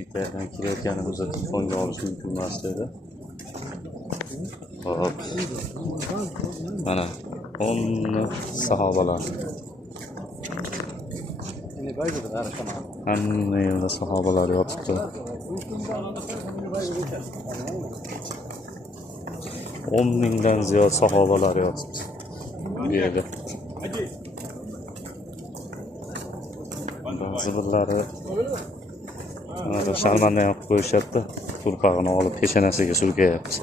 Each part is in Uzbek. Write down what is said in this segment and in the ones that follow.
Beşiktaş'dan kelayotganimizda telefonga olish mumkin emas dedi. Hop. Mana 10 sahobalar. Hamma yerda sahobalar yotibdi. 10 mingdan ziyod sahobalar yotibdi bu yerda. Ba'zi birlari sharmanda yoqib qo'yishyapti. Turpag'ini olib peshonasiga surkayapti.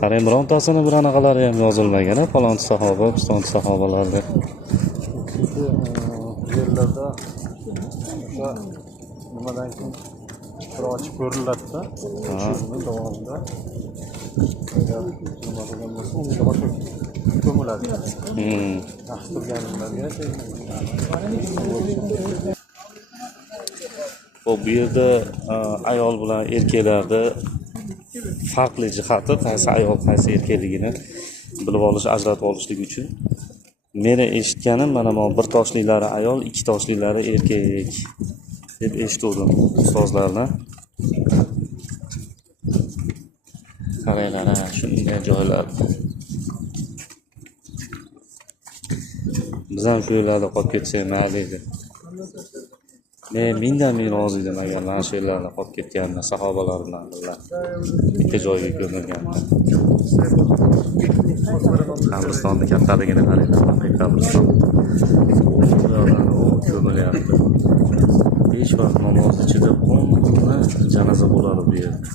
Qarang, birontasini bir anaqalari ham yozilmagan, falonchi sahoba, pistonchi sahobalar deb. Yerlarda o'sha nimadan keyin bir ochib ko'riladi-da. Shuni davomida nima qilgan bo'lsa, unga boshqa ko'miladi. Yaxshi turganlarga Bu yerda ayol bilan erkaklarda farqli jihati, qaysi ayol qaysi erkakligini bilib olish, ajratib olishlik uchun meni eshitganim mana bu bir toshliklari ayol, ikki toshliklari erkak deb eshitdim ustozlardan. Qaranglar, shunday joylar. Biz ham shu yerlarda qolib ketsak mayli edi. Men ming rozi edim agar mana shu yerlarda qolib ketganimda sahobalar bilan birga bitta joyga ko'milganimda. Qabristonni kattaligini qaranglar, qabriston. Ko'milyapti. 5 vaqt namoz ichida 10 janoza bo'ladi bu yerda.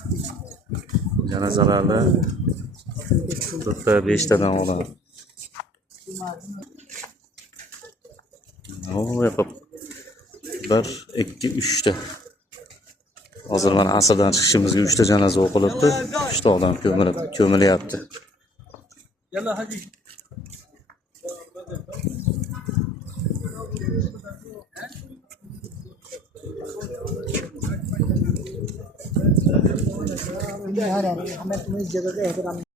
Janozalarni 5 tadan oladi. Yo'q, 1, 2, 3 ta. Hozir mana asrdan chiqishimizga 3 ta janoza o'qilibdi. 3 ta odam ko'milyapti. Yalla haji.